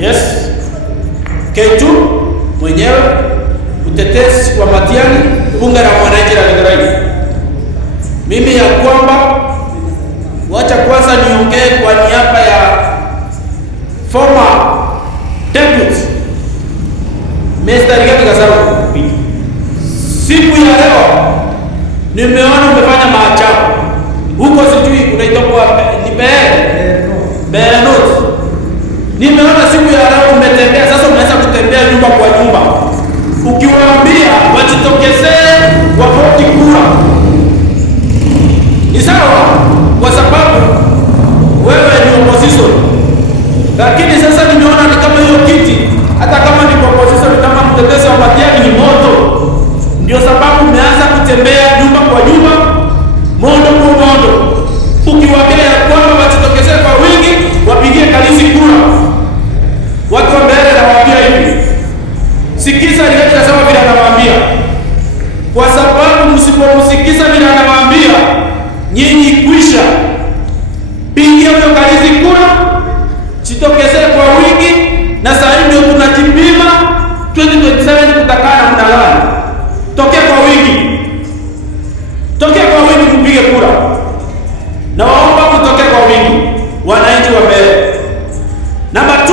Yes. K2 mwenyewe, utetezi wa Matiang'i, bunge la mwananchi la Githurai. Mimi ya kwamba wacha kwanza niongee kwa niaba ya former deputy Mr. Rigathi Gachagua. Siku ya leo nimeona umefanya maajabu huko, sijui unaitoka ni Berenot. Nimeona siku ya leo umetembea, sasa unaweza kutembea nyumba kwa nyumba ukiwaambia wajitokezee wavoti kura. Ni sawa kwa sababu wewe ni opposition, lakini sasa nimeona ni kama hiyo kiti, hata kama ni opposition, kama mtetezi wa Matiang'i ni moto. Ndio sababu umeanza kutembea nyumba kwa nyumba, mondo kwa mondo, ukiwaambia ya kwamba wajitokezee kwa wingi wapigie Kalisi kura. Watu wa mbele na waambia hivi, sikiza Rigathi Gachagua vile anawaambia, kwa sababu msipomsikiza vile anawaambia, nyinyi kwisha. Pigia huyo Kalisi kura, jitokezee kwa wingi, na sasa ndio tunajipima 2027 tutakaa namna gani. Tokea kwa wingi. Tokea kwa wingi mpige kura. Na waomba mtokee kwa wingi, wananchi wa mbele. Namba 2,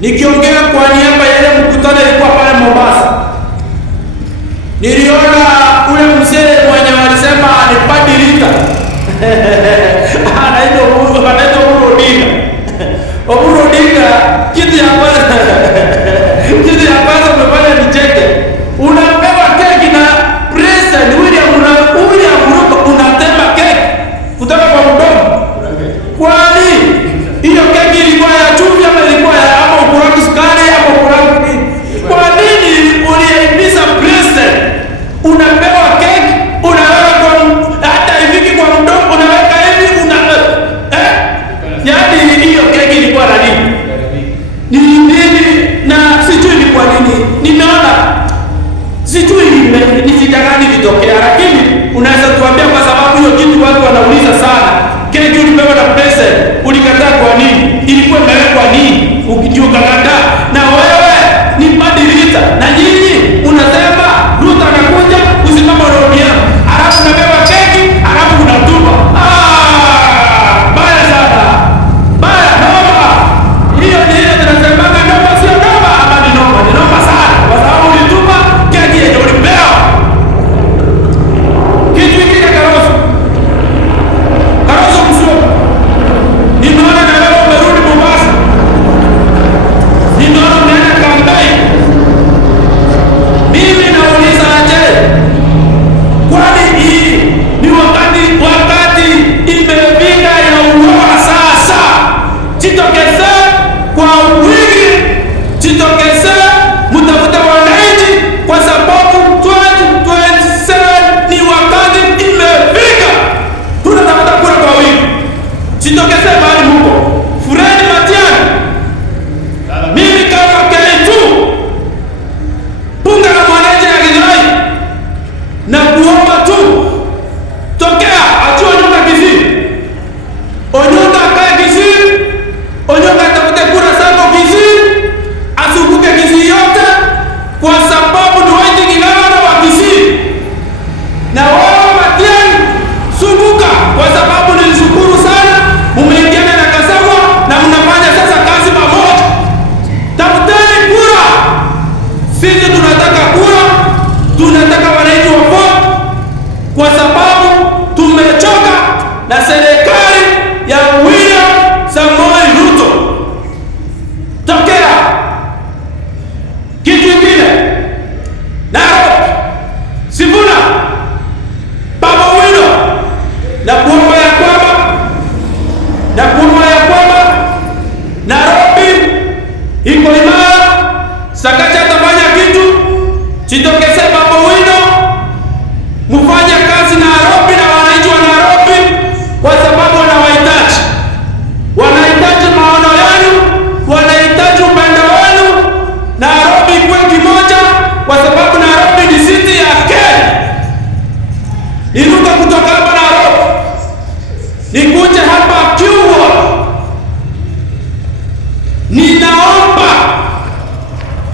nikiongea kwa niaba ya ile mkutano ilikuwa pale Mombasa, niliona ule mzee mwenye walisema ni padirita anaitwa Oburu Odinga. Oburu Odinga, kitu ya kwanza umefanya nicheke. Unapewa keki na President William Ruto, unatema keki kutoka kwa mdomo. Kwani hiyo keki ilikuwa ya chumvi ama ilikuwa ya ama ukuraki sukari ama ukuraki nini? Kwa nini uliaibisha President? Unapewa keki, unaweka kwa hata ifiki kwa mdomo, unaweka hivi yaani hiyo keki ilikuwa na nini? Ni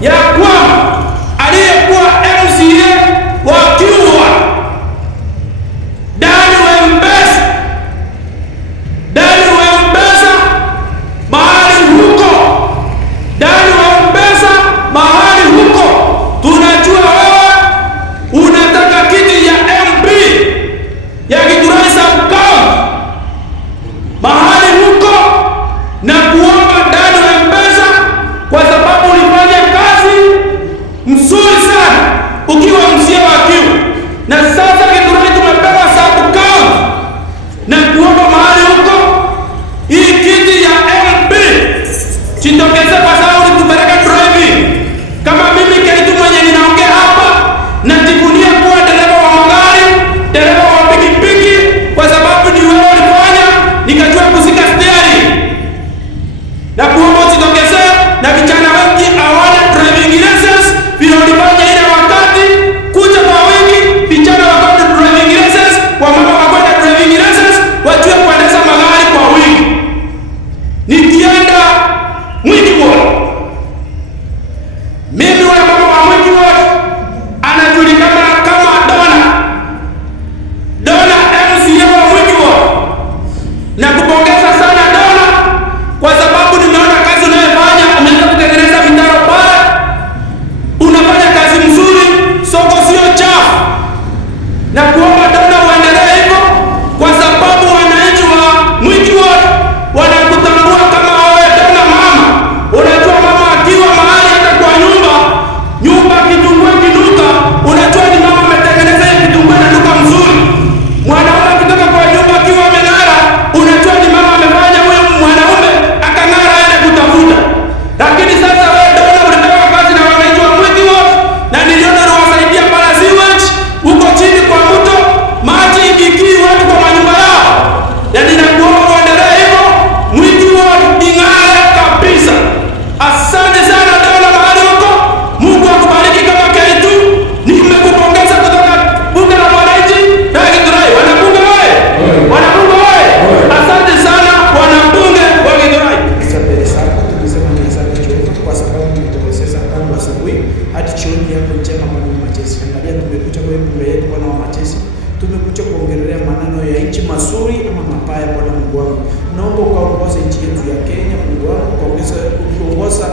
ya kwamba aliyekuwa MCA wa Kiua Dani Wembesa mahali huko, Dani Wembesa mahali huko, tunajua wewe unataka kiti ya MP ya Githurai Sub-County mahali huko, na kuomba Dani Wembesa kwa sababu ulifanya kazi mzuri sana ukiwa MCA wa Kiua, na sasa Githurai tumepewa Sub-County, na kuomba mahali huko hii kiti ya MP chitokeze kwa sababu tupeleka driving. Kama mimi Keritu mwenye ninaongea hapa, najivunia kuwa dereva wa magari, dereva wa pikipiki, kwa sababu ni wewe ulifanya nikajua kusika steering. Na kuomba chitokeze na vijana wengi hawana driving license, vile ulifanya ile wakati kuja kwa wingi vijana wako driving license, kwa mama wako driving license, wajue kuendesha magari kwa wingi. Nikienda Mwingi Ward, mimi wa mama wa Mwingi Ward anajulikana kama Dona MCA wa Mwingi Ward, na kupongeza sana Dona kwa sababu nimeona kazi unayofanya. Umeanza kutengeneza mitaro pale, unafanya kazi mzuri, soko sio chafu, na kuomba Dona uendelee hivyo, kwa sababu wananchi wa Mwingi Ward wanakutambua kama wewe Dona mama. Unajua mama akiwa mahali hata kwa nyumba kitunguu kinuka, unajua ni mama ametengeneza kitunguu na duka mzuri. Mwanaume kutoka kwa nyumba akiwa amenara, unajua ni mama amefanya huyo mwanaume akangara aende kutafuta. Lakini sasa wewe Dona ulipewa kazi na wananchi wa Mwingi Ward, na niliona unawasaidia pala sewage huko chini kwa mto, maji ikikii watu kwa manyumba yao. Na ninakuomba uendelee hivyo, Mwingi Ward ing'are kabisa. Asante sana Dona mahali huko, Mungu akubariki kama Keritu. Nimekupongeza kutoka bunge la wananchi na Githurai. Wanabunge wewe, wanabunge wewe, asante sana wanabunge wa Githurai. Asante sana, tunasema ni asante Jehova kwa sababu tumetowezesha tangu asubuhi hadi jioni yako njema Bwana wa majeshi. Angalia tumekuja kwa mbele yetu Bwana wa majeshi, tumekuja kuongelea maneno ya nchi mazuri ama mabaya. Bwana Mungu wangu, naomba ukaongoze nchi yetu ya Kenya. Mungu wangu, ukaongoza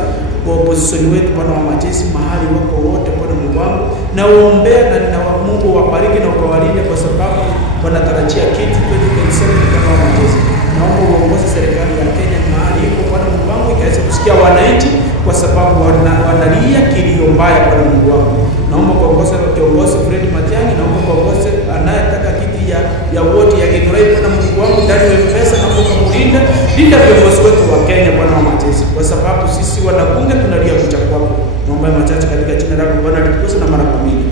kwa opposition wetu Bwana wa majeshi mahali wako wote Bwana Mungu wangu, na uombea na Mungu wabariki na ukawalinde, kwa sababu wanatarajia kiti kwetu kanisani Bwana wa majeshi. Naomba uongoze serikali ya Kenya mahali iko Bwana Mungu wangu, ikaweze kusikia wananchi, kwa sababu wanalia kilio mbaya Bwana Mungu wangu. Naomba kuongoza kiongozi Fred Matiang'i, naomba kuongoza anayetaka kiti ya wodi ya Githurai Bwana Mungu wangu, Dani Wembesa, naomba kumlinda, linda viongozi wetu wa Kenya Bwana wa majeshi, kwa sababu sisi wanabunge tunalia kucha kwako. Naomba machache katika jina lako Bwana, tukuze na mara kwa mingi.